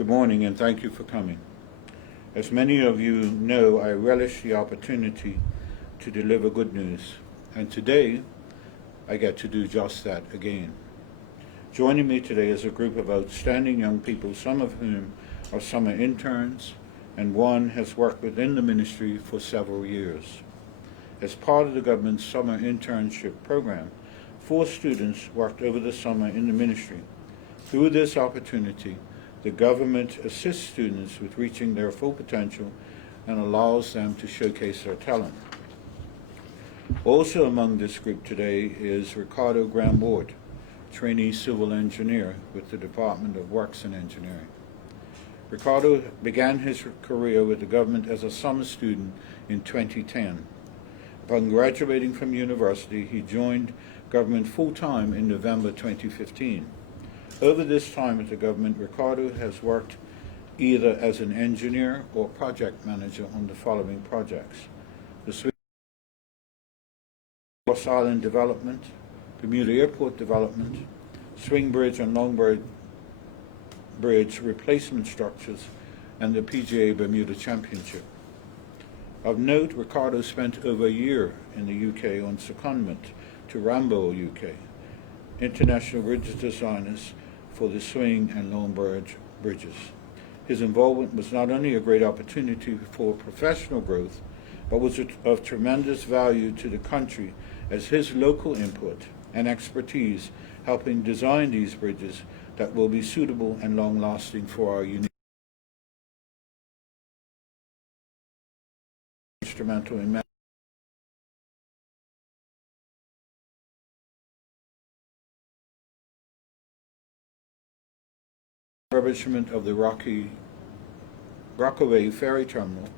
Good morning and thank you for coming. As many of you know, I relish the opportunity to deliver good news, and today I get to do just that again. Joining me today is a group of outstanding young people, some of whom are summer interns, and one has worked within the ministry for several years. As part of the government's summer internship program, 4 students worked over the summer in the ministry. Through this opportunity, the government assists students with reaching their full potential and allows them to showcase their talent. Also among this group today is Ricardo Ward, trainee civil engineer with the Department of Works and Engineering. Ricardo began his career with the government as a summer student in 2010. Upon graduating from university, he joined government full-time in November 2015. Over this time at the government, Ricardo has worked either as an engineer or project manager on the following projects: the Cross Island development, Bermuda Airport development, Swing Bridge and Long Bridge replacement structures, and the PGA Bermuda Championship. Of note, Ricardo spent over a year in the UK on secondment to Rambo UK, international bridge designers for the Swing and Long Bridge bridges. His involvement was not only a great opportunity for professional growth, but was of tremendous value to the country, as his local input and expertise helping design these bridges that will be suitable and long-lasting for our unique instrumental in refurbishment of the Rockaway Ferry Terminal,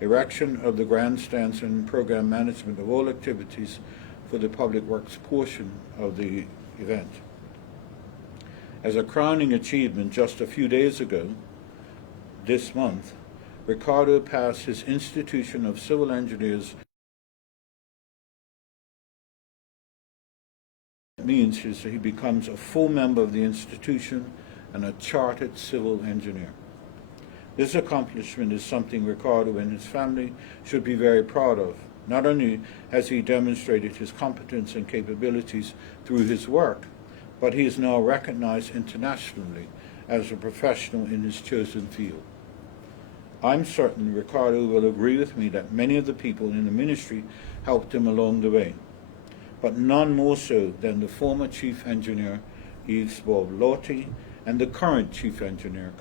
erection of the grandstands, and program management of all activities for the public works portion of the event. As a crowning achievement, just a few days ago, this month, Ricardo passed his Institution of Civil Engineers. It means that he becomes a full member of the institution and a chartered civil engineer. This accomplishment is something Ricardo and his family should be very proud of. Not only has he demonstrated his competence and capabilities through his work, but he is now recognized internationally as a professional in his chosen field. I'm certain Ricardo will agree with me that many of the people in the ministry helped him along the way, but none more so than the former chief engineer, Yves Bob-Lawty, and the current chief engineer,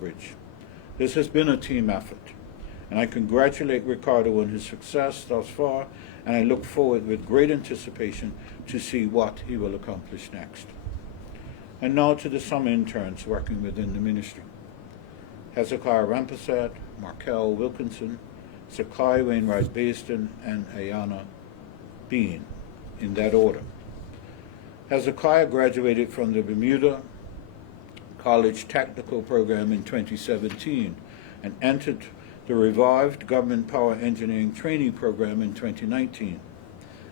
Bridge. This has been a team effort, and I congratulate Ricardo on his success thus far, and I look forward with great anticipation to see what he will accomplish next. And now to the summer interns working within the ministry: Hezekiah Rampersad, Markel Wilkinson, Sakai Wainwright Baston, and Ayana Bean, in that order. Hezekiah graduated from the Bermuda College Technical Program in 2017 and entered the revived Government Power Engineering Trainee Program in 2019.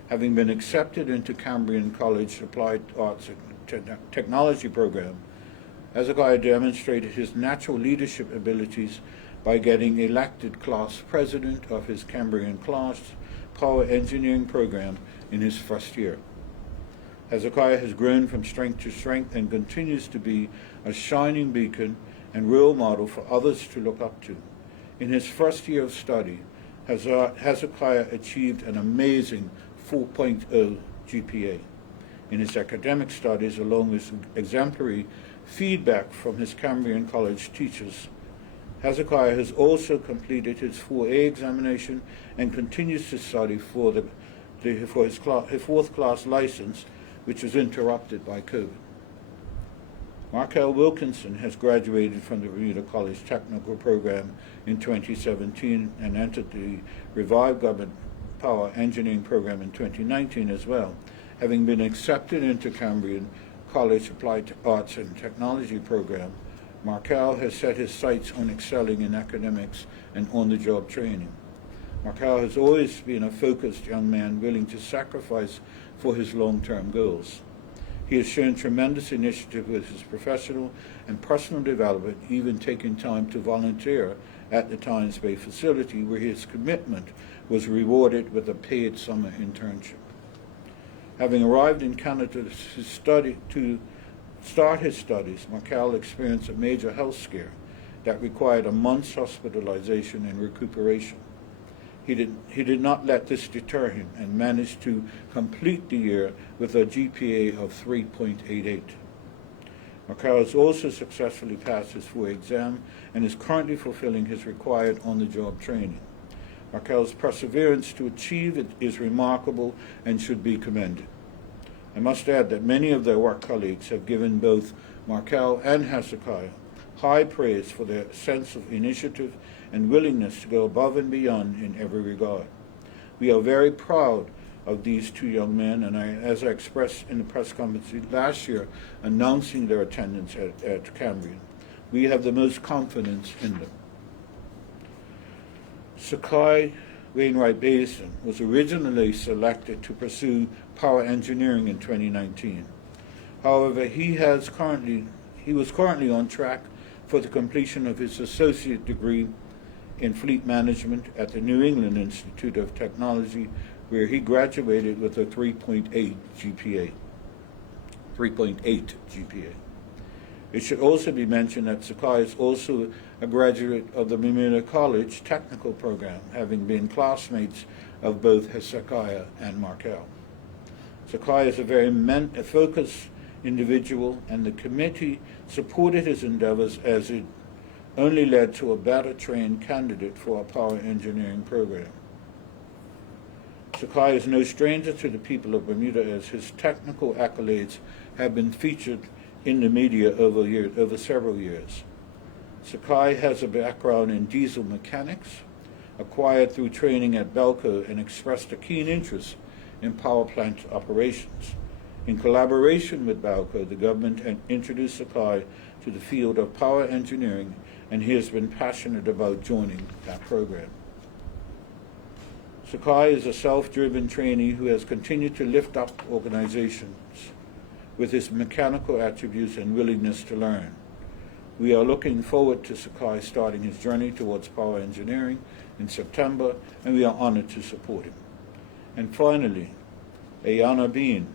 Having been accepted into Cambrian College Applied Arts and Technology Program, Hezekiah demonstrated his natural leadership abilities by getting elected class president of his Cambrian class Power Engineering Program in his first year. Hezekiah has grown from strength to strength and continues to be a shining beacon and role model for others to look up to. In his first year of study, Hezekiah achieved an amazing 4.0 GPA. In his academic studies, along with exemplary feedback from his Cambrian College teachers, Hezekiah has also completed his 4A examination and continues to study for his 4th class license, which was interrupted by COVID. Markel Wilkinson has graduated from the Bermuda College Technical Program in 2017 and entered the revived Government Power Engineering Program in 2019 as well. Having been accepted into Cambrian College Applied Arts and Technology Program, Markel has set his sights on excelling in academics and on-the-job training. Markel has always been a focused young man willing to sacrifice for his long-term goals. He has shown tremendous initiative with his professional and personal development, even taking time to volunteer at the Tynes Bay facility, where his commitment was rewarded with a paid summer internship. Having arrived in Canada to start his studies, Markel experienced a major health scare that required a month's hospitalization and recuperation. He did not let this deter him and managed to complete the year with a GPA of 3.88. Markel has also successfully passed his 4 exam and is currently fulfilling his required on-the-job training. Markel's perseverance to achieve it is remarkable and should be commended. I must add that many of their work colleagues have given both Markel and Hezekiah high praise for their sense of initiative and willingness to go above and beyond in every regard. We are very proud of these 2 young men, and as I expressed in the press conference last year announcing their attendance at Cambrian, we have the most confidence in them. Sakai Wainwright Basin was originally selected to pursue power engineering in 2019. However, he was currently on track for the completion of his associate degree in fleet management at the New England Institute of Technology, where he graduated with a 3.8 GPA. It should also be mentioned that Sakai is also a graduate of the Bermuda College technical program, having been classmates of both Hezekiah and Markel. Sakai is a very focused individual, and the committee supported his endeavors as it only led to a better trained candidate for our power engineering program. Sakai is no stranger to the people of Bermuda, as his technical accolades have been featured in the media over several years. Sakai has a background in diesel mechanics, acquired through training at Belco, and expressed a keen interest in power plant operations. In collaboration with Belco, the government introduced Sakai to the field of power engineering, and he has been passionate about joining that program. Sakai is a self-driven trainee who has continued to lift up organizations with his mechanical attributes and willingness to learn. We are looking forward to Sakai starting his journey towards power engineering in September, and we are honored to support him. And finally, Ayana Bean.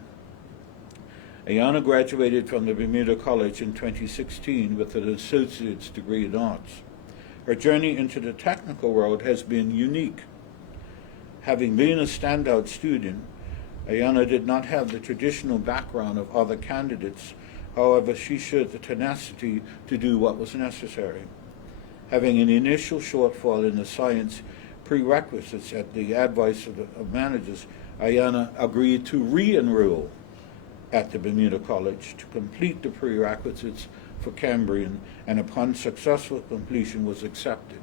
Ayana graduated from the Bermuda College in 2016 with an associate's degree in arts. Her journey into the technical world has been unique. Having been a standout student, Ayana did not have the traditional background of other candidates. However, she showed the tenacity to do what was necessary. Having an initial shortfall in the science prerequisites at the advice of managers, Ayana agreed to re-enroll at the Bermuda College to complete the prerequisites for Cambrian, and upon successful completion was accepted.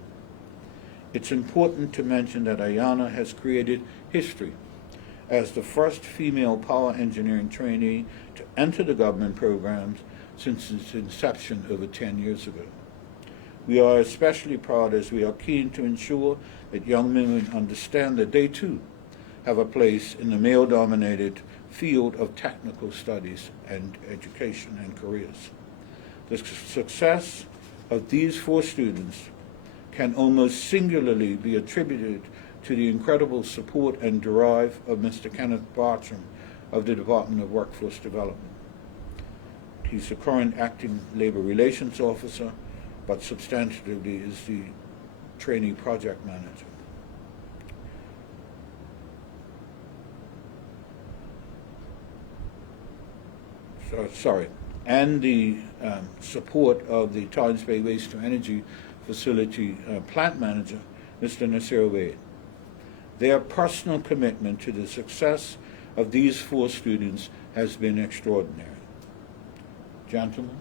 It's important to mention that Ayana has created history as the first female power engineering trainee to enter the government programs since its inception over 10 years ago. We are especially proud as we are keen to ensure that young women understand that they too have a place in the male-dominated field of technical studies and education and careers. The success of these 4 students can almost singularly be attributed to the incredible support and drive of Mr. Kenneth Bartram of the Department of Workforce Development. He's the current acting labor relations officer, but substantively is the trainee project manager. And the support of the Tynes Bay Waste to Energy Facility plant manager, Mr. Nasir Wade. Their personal commitment to the success of these 4 students has been extraordinary. Gentlemen,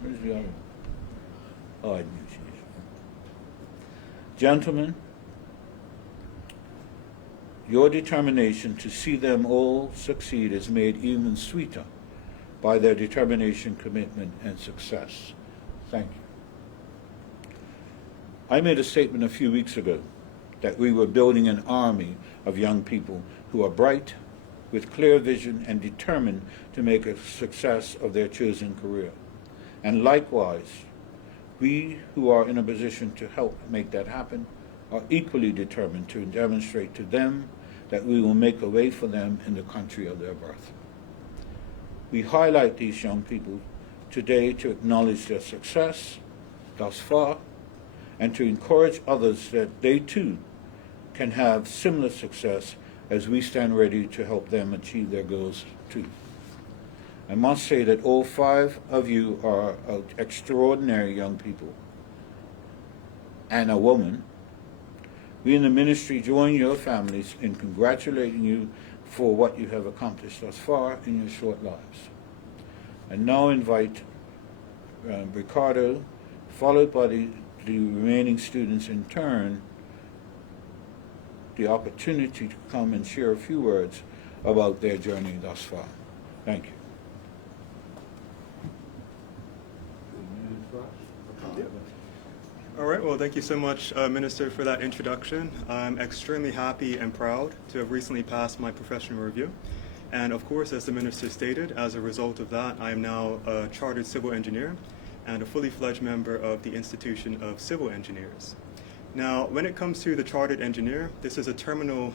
where's the other one? Oh, I knew she was. Gentlemen, your determination to see them all succeed is made even sweeter by their determination, commitment, and success. Thank you. I made a statement a few weeks ago that we were building an army of young people who are bright, with clear vision, and determined to make a success of their chosen career. And likewise, we who are in a position to help make that happen are equally determined to demonstrate to them that we will make a way for them in the country of their birth. We highlight these young people today to acknowledge their success thus far and to encourage others that they too can have similar success as we stand ready to help them achieve their goals too. I must say that all 5 of you are extraordinary young people and a woman. We in the ministry join your families in congratulating you for what you have accomplished thus far in your short lives. I now invite Ricardo, followed by the remaining students in turn, the opportunity to come and share a few words about their journey thus far. Thank you. All right, well, thank you so much, Minister, for that introduction. I'm extremely happy and proud to have recently passed my professional review. And of course, as the Minister stated, as a result of that, I am now a chartered civil engineer and a fully fledged member of the Institution of Civil Engineers. Now, when it comes to the chartered engineer, this is a terminal,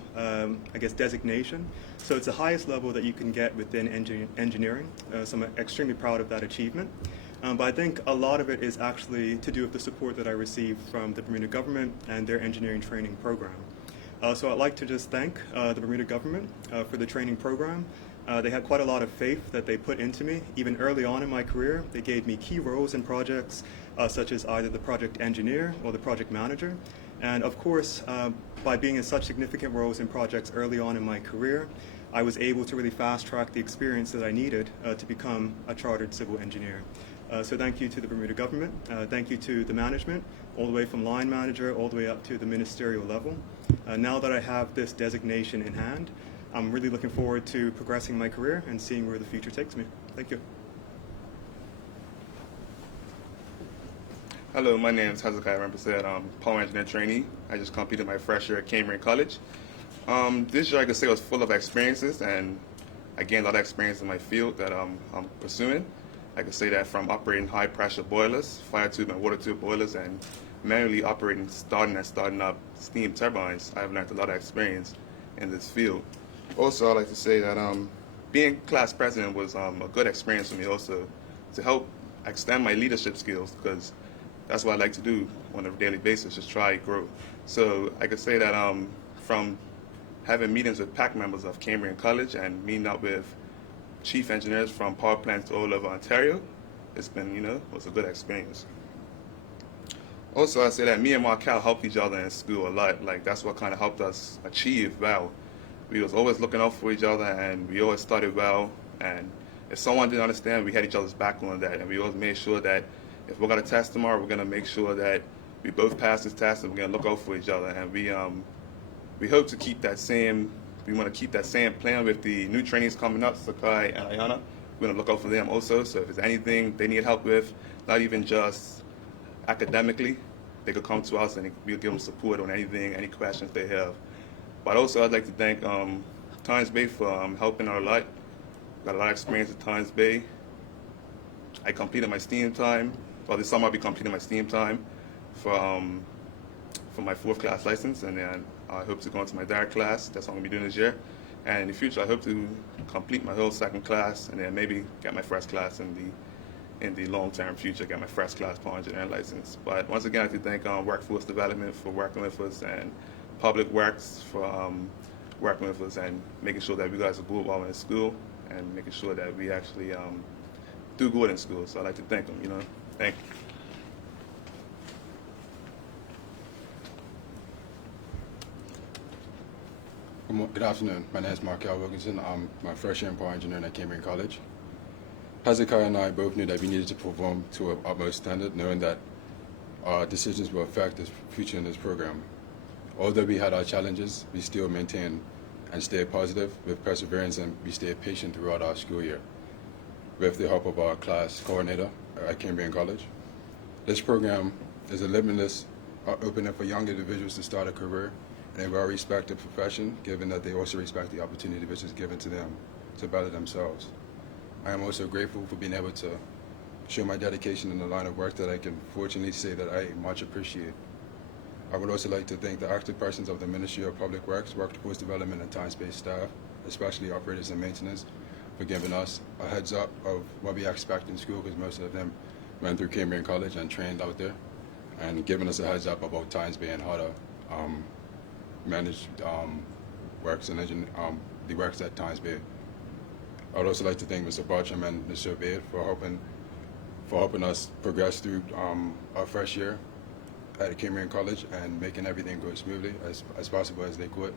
designation. So it's the highest level that you can get within engineering. So I'm extremely proud of that achievement. But I think a lot of it is actually to do with the support that I received from the Bermuda government and their engineering training program. So I'd like to just thank the Bermuda government for the training program. They had quite a lot of faith that they put into me. Even early on in my career, they gave me key roles in projects such as either the project engineer or the project manager. And of course, by being in such significant roles in projects early on in my career, I was able to really fast track the experience that I needed to become a chartered civil engineer. So thank you to the Bermuda government, thank you to the management, all the way from line manager all the way up to the ministerial level. Now that I have this designation in hand, I'm really looking forward to progressing my career and seeing where the future takes me. Thank you. Hello, my name is Hezekiah Rempased. I'm a power engineer trainee. I just completed my fresh year at Cambridge College. This year I could say was full of experiences, and I gained a lot of experience in my field that I'm pursuing. I could say that from operating high pressure boilers, fire tube and water tube boilers, and manually operating, starting up steam turbines, I've learned a lot of experience in this field. Also, I'd like to say that being class president was a good experience for me also to help extend my leadership skills, because that's what I like to do on a daily basis, just try to grow. So I could say that from having meetings with PAC members of Cambridge College and meeting up with chief engineers from power plants all over Ontario, it's been, was a good experience. Also, I say that me and Markel helped each other in school a lot. Like, that's what kind of helped us achieve well. We was always looking out for each other, and we always started well. And if someone didn't understand, we had each other's back on that. And we always made sure that if we're going to test tomorrow, we're going to make sure that we both pass this test, and we're going to look out for each other. And we hope to keep that same. We want to keep that same plan with the new trainees coming up, Sakai and Ayana. We're going to look out for them also. So if there's anything they need help with, not even just academically, they could come to us and we'll give them support on anything, any questions they have. But also, I'd like to thank Times Bay for helping out a lot. Got a lot of experience at Times Bay. I completed my STEAM time. Well, this summer I'll be completing my STEAM time for my 4th class license, and then I hope to go into my direct class. That's what I'm going to be doing this year. And in the future, I hope to complete my whole 2nd class, and then maybe get my 1st class in the long-term future, get my 1st class power engineering license. But once again, I'd like to thank Workforce Development for working with us, and Public Works for working with us and making sure that we guys are good while in school, and making sure that we actually do good in school. So I'd like to thank them, Thank you. Good afternoon. My name is Markel Wilkinson. I'm my first year in power engineering at Cambridge College. Hezekiah and I both knew that we needed to perform to our utmost standard, knowing that our decisions will affect the future in this program. Although we had our challenges, we still maintained and stayed positive with perseverance, and we stayed patient throughout our school year with the help of our class coordinator at Cambridge College. This program is a limitless opening for young individuals to start a career in a well-respected profession, given that they also respect the opportunity which is given to them to better themselves. I am also grateful for being able to show my dedication in the line of work that I can fortunately say that I much appreciate. I would also like to thank the active persons of the Ministry of Public Works, Workforce Development, and Time-Space staff, especially operators and maintenance, for giving us a heads up of what we expect in school, because most of them went through Cambrian College and trained out there, and giving us a heads up about Time-Space and how to manage works and the works at Time-Space. I would also like to thank Mr. Bartram and Mr. Baird for helping us progress through our first year at Cambrian College and making everything go smoothly as possible as they could.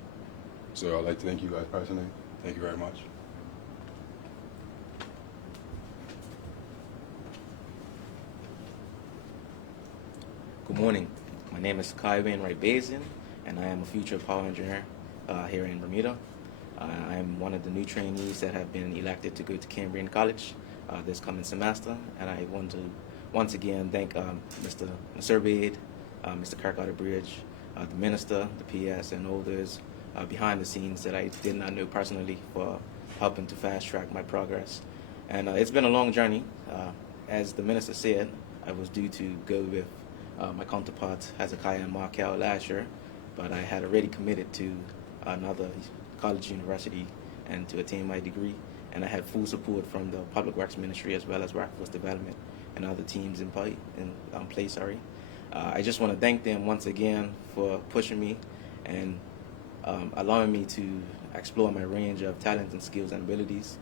So I'd like to thank you guys personally. Thank you very much. Good morning. My name is Kaiwan Ray-Basin, and I am a future power engineer here in Bermuda. I am one of the new trainees that have been elected to go to Cambrian College this coming semester, and I want to once again thank Mr. Surveyed, Mr. Ricardo Bridge, the minister, the PS, and all those behind the scenes that I did not know personally for helping to fast track my progress. And it's been a long journey. As the minister said, I was due to go with my counterparts Hezekiah and Markel last year, but I had already committed to another college university and to attain my degree, and I had full support from the Public Works Ministry as well as Workforce Development and other teams in place. I just want to thank them once again for pushing me and allowing me to explore my range of talents and skills and abilities,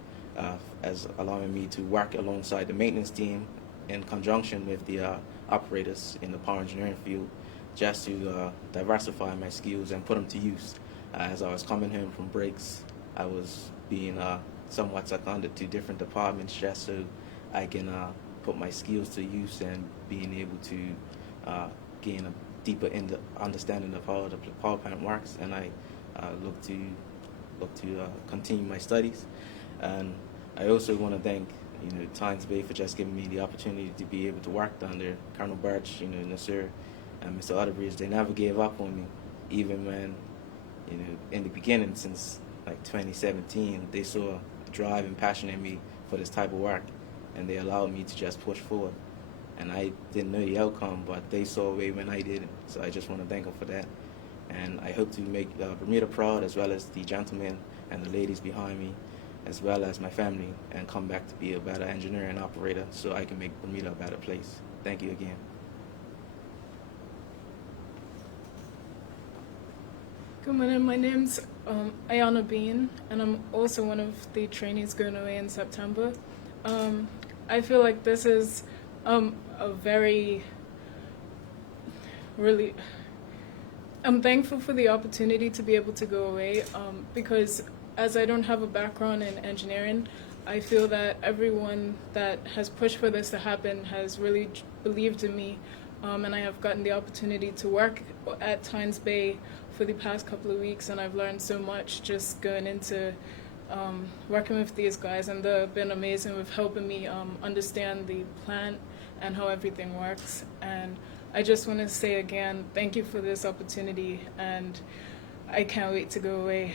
as allowing me to work alongside the maintenance team in conjunction with the operators in the power engineering field, just to diversify my skills and put them to use. As I was coming home from breaks, I was being somewhat seconded to different departments just so I can put my skills to use and being able to gain a deeper understanding of how the power plant works. And I look to continue my studies. And I also want to thank Time-Space for just giving me the opportunity to be able to work under Colonel Birch, Nasir, and Mr. Utterbridge. They never gave up on me, even when, in the beginning, since like 2017, they saw drive and passion in me for this type of work, and they allowed me to just push forward. And I didn't know the outcome, but they saw a way when I didn't. So I just want to thank them for that. And I hope to make Bermuda proud, as well as the gentlemen and the ladies behind me, as well as my family, and come back to be a better engineer and operator so I can make Bermuda a better place. Thank you again. Good morning, my name's Ayana Bean, and I'm also one of the trainees going away in September. I feel like this is a very, really, I'm thankful for the opportunity to be able to go away because as I don't have a background in engineering, I feel that everyone that has pushed for this to happen has really believed in me, and I have gotten the opportunity to work at Time-Space for the past couple of weeks, and I've learned so much just going into working with these guys, and they've been amazing with helping me understand the plant and how everything works. And I just want to say again, thank you for this opportunity, and I can't wait to go away.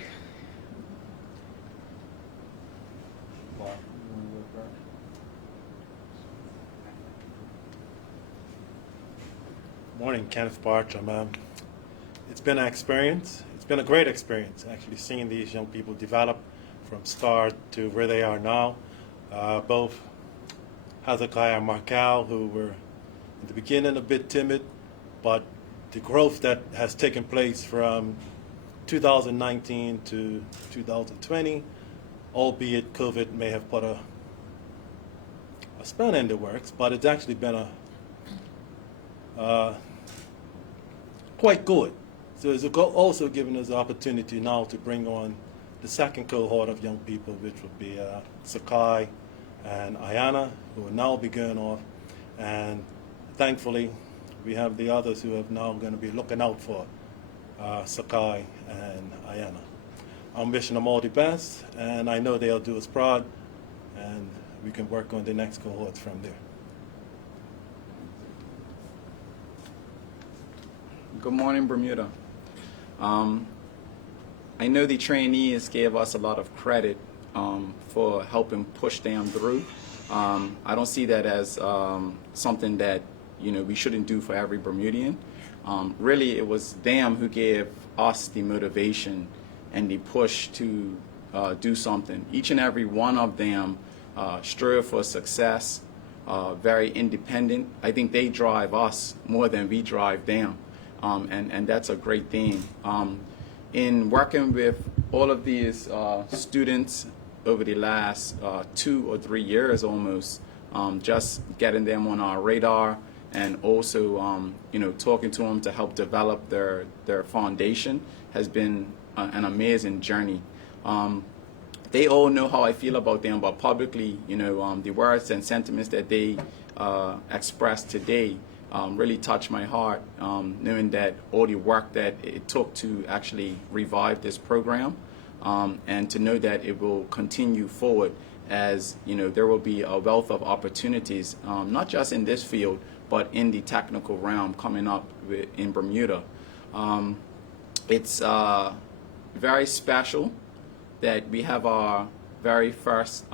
Morning, Kenneth Bartram. It's been an experience. It's been a great experience, actually, seeing these young people develop from start to where they are now. Both Hezekiah and Markel, who were in the beginning a bit timid, but the growth that has taken place from 2019 to 2020, albeit COVID may have put a span in the works, but it's actually been quite good. So it's also given us the opportunity now to bring on the second cohort of young people, which would be Sakai and Ayana, who will now be going off. And thankfully, we have the others who are now going to be looking out for Sakai and Ayana. I'm wishing them all the best, and I know they'll do us proud, and we can work on the next cohorts from there. Good morning, Bermuda. I know the trainees gave us a lot of credit for helping push them through. I don't see that as something that we shouldn't do for every Bermudian. Really, it was them who gave us the motivation and the push to do something. Each and every one of them strove for success, very independent. I think they drive us more than we drive them, and that's a great thing. In working with all of these students over the last 2 or 3 years almost, just getting them on our radar, and also talking to them to help develop their foundation has been an amazing journey. They all know how I feel about them, but publicly, the words and sentiments that they expressed today really touched my heart, knowing that all the work that it took to actually revive this program, and to know that it will continue forward, as there will be a wealth of opportunities, not just in this field, but in the technical realm coming up in Bermuda. It's very special that we have our very first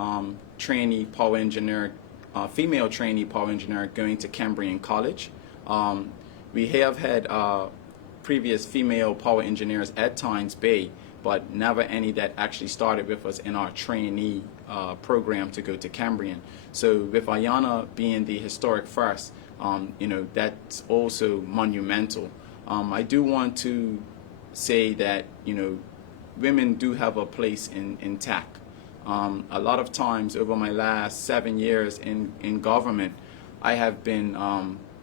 trainee power engineer, female trainee power engineer, going to Cambrian College. We have had previous female power engineers at Tynes Bay, but never any that actually started with us in our trainee program to go to Cambrian. So with Ayana being the historic first, that's also monumental. I do want to say that women do have a place in tech. A lot of times over my last 7 years in government, I have been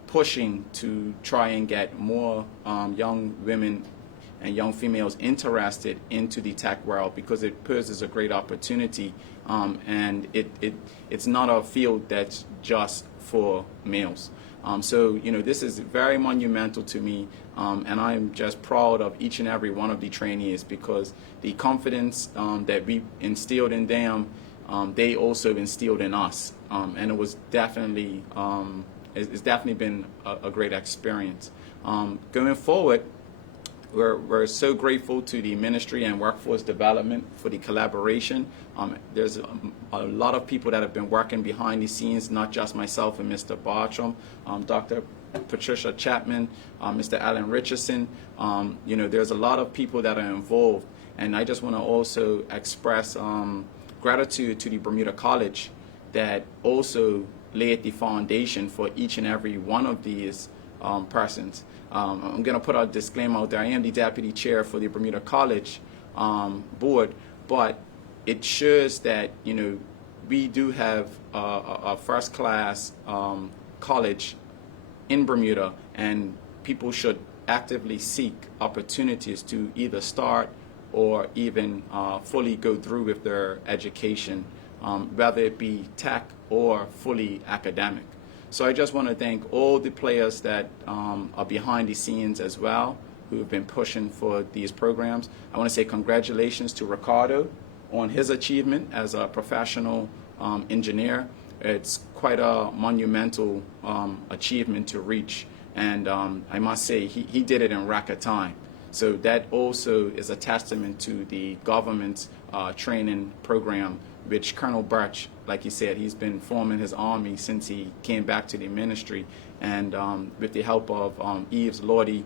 pushing to try and get more young women and young females interested into the tech world, because it poses a great opportunity, and it's not a field that's just for males. So this is very monumental to me, and I'm just proud of each and every one of the trainees, because the confidence that we instilled in them, they also instilled in us, and it was definitely it's definitely been a great experience. Going forward, we're so grateful to the Ministry and Workforce Development for the collaboration. There's a lot of people that have been working behind the scenes, not just myself and Mr. Bartram, Dr. Patricia Chapman, Mr. Alan Richardson. There's a lot of people that are involved, and I just want to also express gratitude to the Bermuda College that also laid the foundation for each and every one of these persons. I'm going to put a disclaimer out there. I am the deputy chair for the Bermuda College board, but it shows that we do have a first-class college in Bermuda, and people should actively seek opportunities to either start or even fully go through with their education, whether it be tech or fully academic. So I just want to thank all the players that are behind the scenes as well, who have been pushing for these programs. I want to say congratulations to Ricardo on his achievement as a professional engineer. It's quite a monumental achievement to reach, and I must say he did it in record time. So that also is a testament to the government's training program, which Colonel Birch, like he said, he's been forming his army since he came back to the ministry. And with the help of Yves Lordy,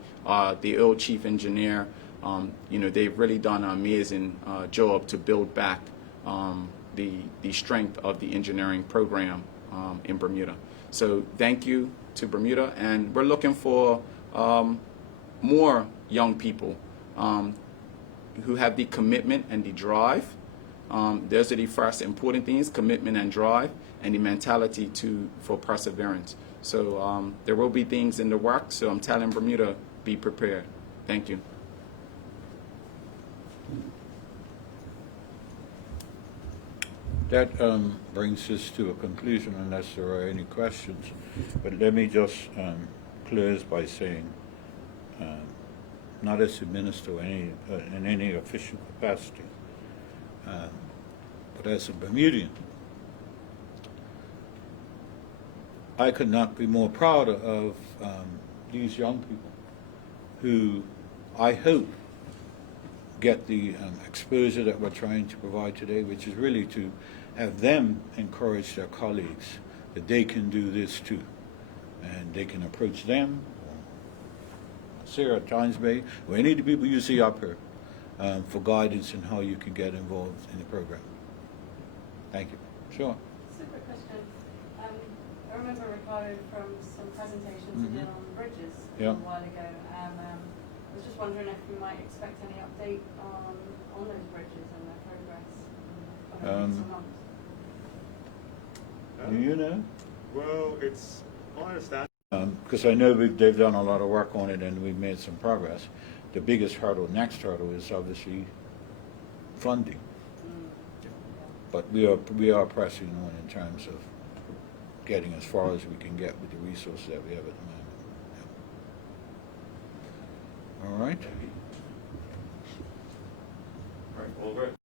the old chief engineer, they've really done an amazing job to build back the strength of the engineering program in Bermuda. So thank you to Bermuda, and we're looking for more young people who have the commitment and the drive. Those are the first important things: commitment and drive, and the mentality for perseverance. So there will be things in the works, so I'm telling Bermuda, be prepared. Thank you. That brings us to a conclusion, unless there are any questions. But let me just close by saying, not as a minister in any official capacity, but as a Bermudian, I could not be more proud of these young people who I hope get the exposure that we're trying to provide today, which is really to have them encourage their colleagues that they can do this too. And they can approach them, or Sarah, Times Bay, or any of the people you see up here for guidance in how you can get involved in the program. Thank you. Sure. Just a quick question. I remember Ricardo from some presentations he did on bridges a Yeah. while ago, and I was just wondering if we might expect any update on those bridges and their progress over the next months. Do you know? Well, it's my understanding. Because I know they've done a lot of work on it and we've made some progress. The biggest hurdle, next hurdle, is obviously funding. But we are pressing on in terms of getting as far as we can get with the resources that we have at the moment. Yeah. All right. All right, well,